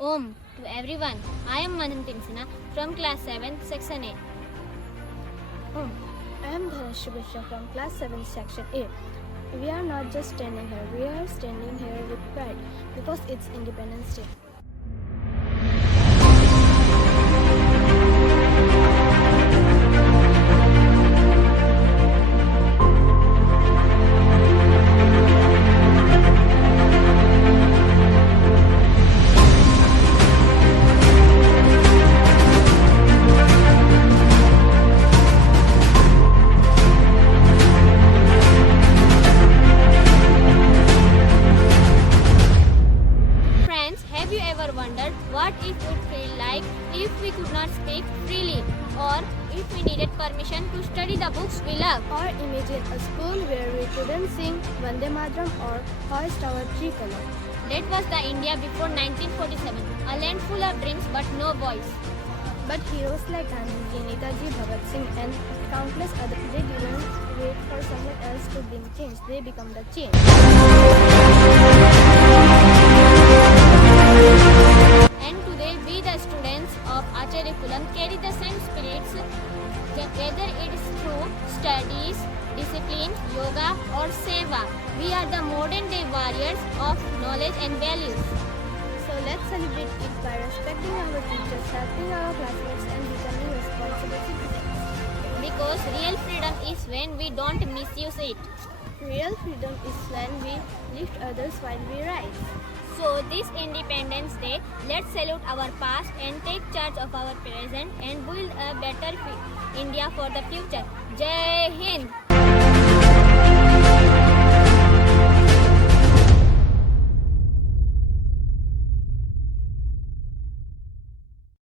Om to everyone. I am Manantin Sinha from class 7, section A. I am Dhanashree Bishra from class 7 section A. We are not just standing here, we are standing here with pride because it's Independence Day. Friends, have you ever wondered what it would feel like if we could not speak freely, or if we needed permission to study the books we love? Or imagine a school where we couldn't sing Vande Mataram or hoist our tricolor. That was the India before 1947, a land full of dreams but no voice. But heroes like Gandhiji, Netaji, Bhagat Singh and countless others, they didn't wait for someone else to bring change, they become the change. And today we the students of Acharyakulam carry the same spirits, whether it is through studies, discipline, yoga or seva. We are the modern day warriors of knowledge and values. So let's celebrate it by respecting our teachers, helping our classmates and becoming responsible citizens. Because real freedom is when we don't misuse it. Real freedom is when we lift others while we rise. So this Independence Day, let's salute our past and take charge of our present and build a better India for the future. Jai Hind!